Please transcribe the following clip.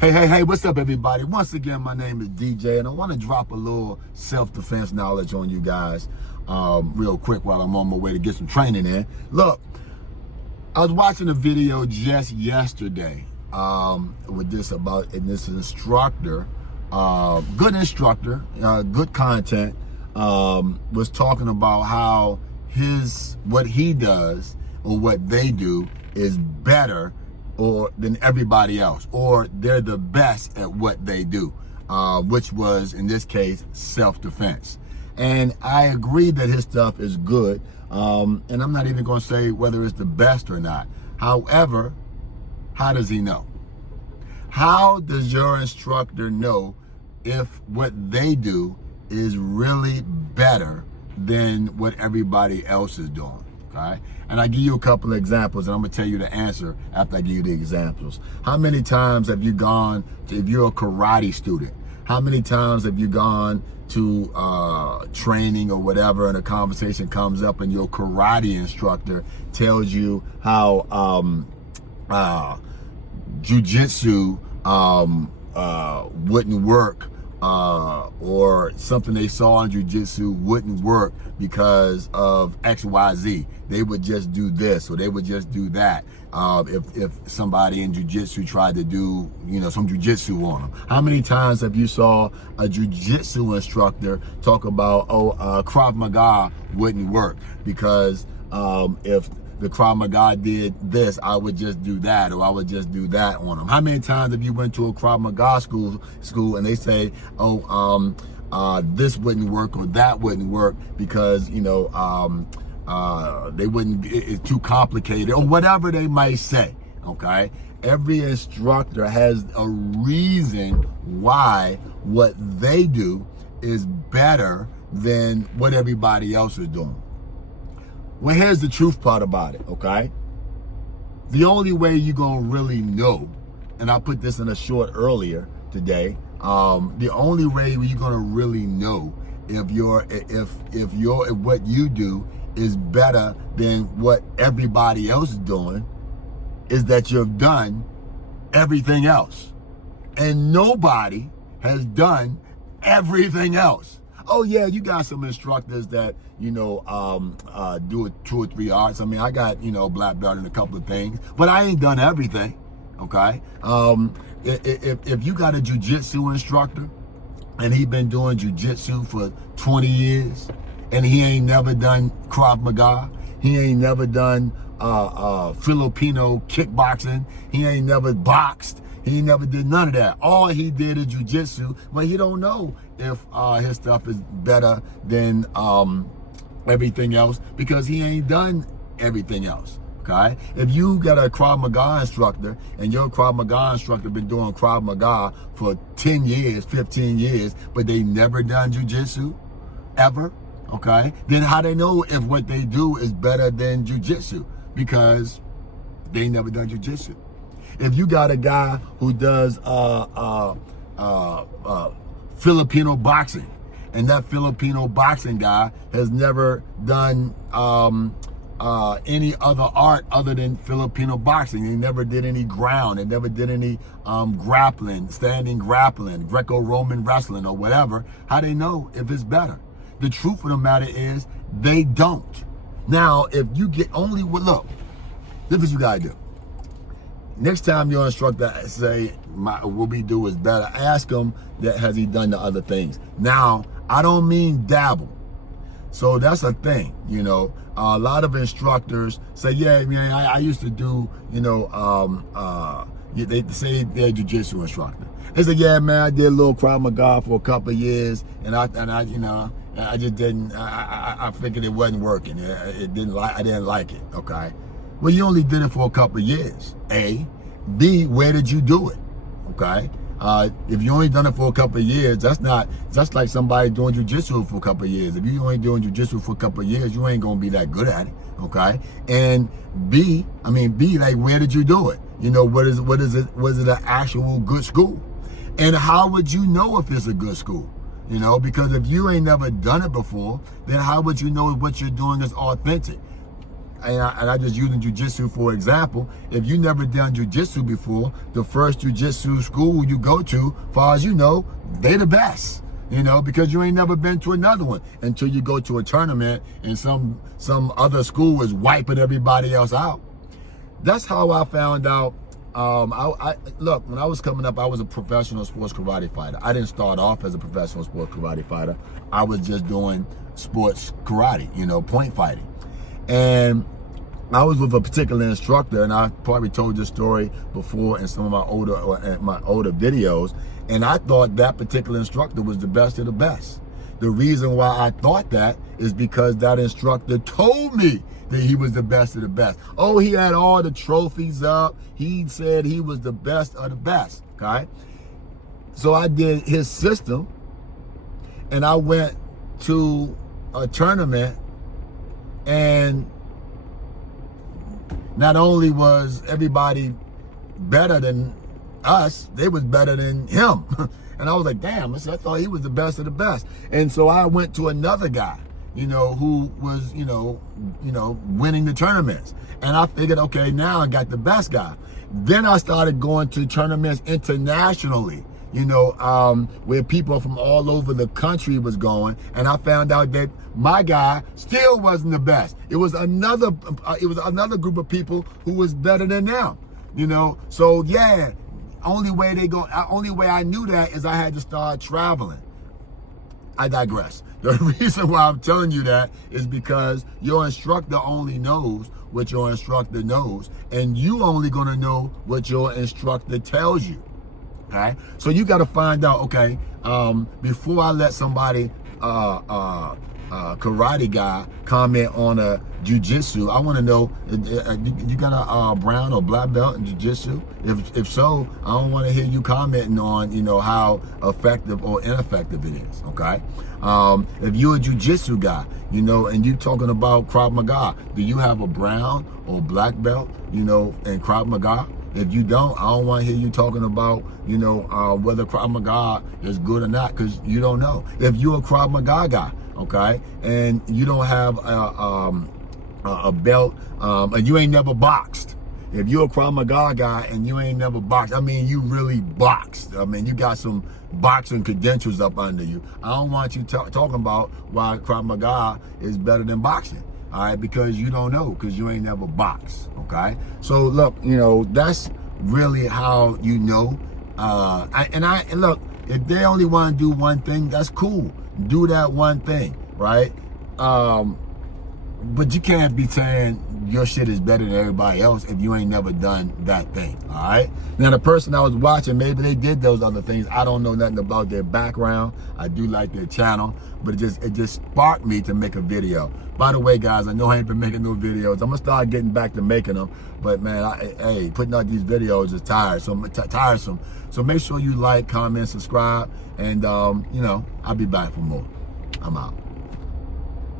Hey, what's up, everybody? Once again, my name is DJ, and I want to drop a little self-defense knowledge on you guys real quick while I'm on my way to get some training in. Look, I was watching a video just yesterday with this instructor, good instructor, good content, was talking about how what he does or what they do is better than everybody else, or they're the best at what they do, which was, in this case, self-defense. And I agree that his stuff is good, and I'm not even going to say whether it's the best or not. However, how does he know? How does your instructor know if what they do is really better than what everybody else is doing? Okay? And I give you a couple of examples, and I'm going to tell you the answer after I give you the examples. How many times have you gone if you're a karate student, how many times have you gone to training or whatever, and a conversation comes up and your karate instructor tells you how jujitsu wouldn't work, or something they saw in jiu-jitsu wouldn't work because of XYZ. They would just do this, or they would just do that. If somebody in jiu-jitsu tried to do, some jiu-jitsu on them. How many times have you saw a jiu-jitsu instructor talk about, Krav Maga wouldn't work because if the Krav Maga did this, I would just do that, or I would just do that on them? How many times have you went to a Krav Maga school and they say, this wouldn't work or that wouldn't work because, they wouldn't, it's too complicated, or whatever they might say, okay? Every instructor has a reason why what they do is better than what everybody else is doing. Well, here's the truth part about it, okay? The only way you're gonna really know, and I put this in a short earlier today, the only way you're gonna really know if what you do is better than what everybody else is doing is that you've done everything else. And nobody has done everything else. Oh yeah, you got some instructors that, do it 2 or 3 arts. I mean, I got, black belt in a couple of things, but I ain't done everything, okay? If you got a jiu-jitsu instructor and he been doing jiu-jitsu for 20 years and he ain't never done Krav Maga, he ain't never done Filipino kickboxing, he ain't never boxed, he never did none of that. All he did is jiu-jitsu, but he don't know if his stuff is better than everything else because he ain't done everything else, okay? If you got a Krav Maga instructor and your Krav Maga instructor been doing Krav Maga for 10 years, 15 years, but they never done jiu-jitsu, ever, okay? Then how they know if what they do is better than jiu-jitsu? Because they never done jiu-jitsu. If you got a guy who does Filipino boxing, and that Filipino boxing guy has never done any other art other than Filipino boxing, he never did any ground, and never did any grappling, standing grappling, Greco-Roman wrestling, or whatever, how they know if it's better? The truth of the matter is they don't. Now, if you get look, this is what you gotta do. Next time your instructor say, what we do is better, ask him that has he done the other things. Now, I don't mean dabble. So that's a thing, A lot of instructors say, yeah, man, I used to do, they say they're a jiu-jitsu instructor. They say, yeah, man, I did a little Krav Maga for a couple of years, and I just didn't, I figured it wasn't working. I didn't like it, okay? Well, you only did it for a couple of years, A. B, where did you do it, okay? If you only done it for a couple of years, that's like somebody doing jiu-jitsu for a couple of years. If you only doing jiu-jitsu for a couple of years, you ain't gonna be that good at it, okay? And B, like, where did you do it? Was it an actual good school? And how would you know if it's a good school? Because if you ain't never done it before, then how would you know if what you're doing is authentic? and I just using jiu-jitsu for example, if you never done jiu-jitsu before, the first jiu-jitsu school you go to, far as you know, they the best. You know, because you ain't never been to another one until you go to a tournament and some other school is wiping everybody else out. That's how I found out. Look, when I was coming up, I was a professional sports karate fighter. I didn't start off as a professional sports karate fighter. I was just doing sports karate, you know, point fighting. And I was with a particular instructor, and I probably told this story before in some of my older videos. And I thought that particular instructor was the best of the best. The reason why I thought that is because that instructor told me that he was the best of the best. Oh, he had all the trophies up. He said he was the best of the best, okay? So I did his system, and I went to a tournament, and not only was everybody better than us, they was better than him. And I was like, damn, I thought he was the best of the best. And so I went to another guy, you know, who was, you know, winning the tournaments. And I figured, okay, now I got the best guy. Then I started going to tournaments internationally, you know, where people from all over the country was going. And I found out that my guy still wasn't the best. It was another group of people who was better than them, you know. So yeah, only way I knew that is I had to start traveling. I digress. The reason why I'm telling you that is because your instructor only knows what your instructor knows, and you only gonna know what your instructor tells you. Okay? So you gotta find out, okay, before I let somebody karate guy comment on a jiu-jitsu, I want to know, you got a brown or black belt in jiu-jitsu? If so, I don't want to hear you commenting on, you know, how effective or ineffective it is, okay? If you're a jiu-jitsu guy, you know, and you talking about Krav Maga, do you have a brown or black belt, you know, in Krav Maga? If you don't, I don't want to hear you talking about, you know, whether Krav Maga is good or not, because you don't know. If you're a Krav Maga guy, okay, and you don't have a belt, and you ain't never boxed. If you're a Krav Maga guy and you ain't never boxed, I mean, you really boxed. I mean, you got some boxing credentials up under you. I don't want you talking about why Krav Maga is better than boxing. All right, because you don't know, because you ain't never boxed, okay? So look, you know, that's really how you know. And look, if they only want to do one thing, that's cool. Do that one thing, right? But you can't be saying your shit is better than everybody else if you ain't never done that thing, all right? Now, the person I was watching, maybe they did those other things. I don't know nothing about their background. I do like their channel, but it just sparked me to make a video. By the way, guys, I know I ain't been making no videos. I'm gonna start getting back to making them, but man, hey, putting out these videos is tiresome. So make sure you like, comment, subscribe, and you know, I'll be back for more. I'm out.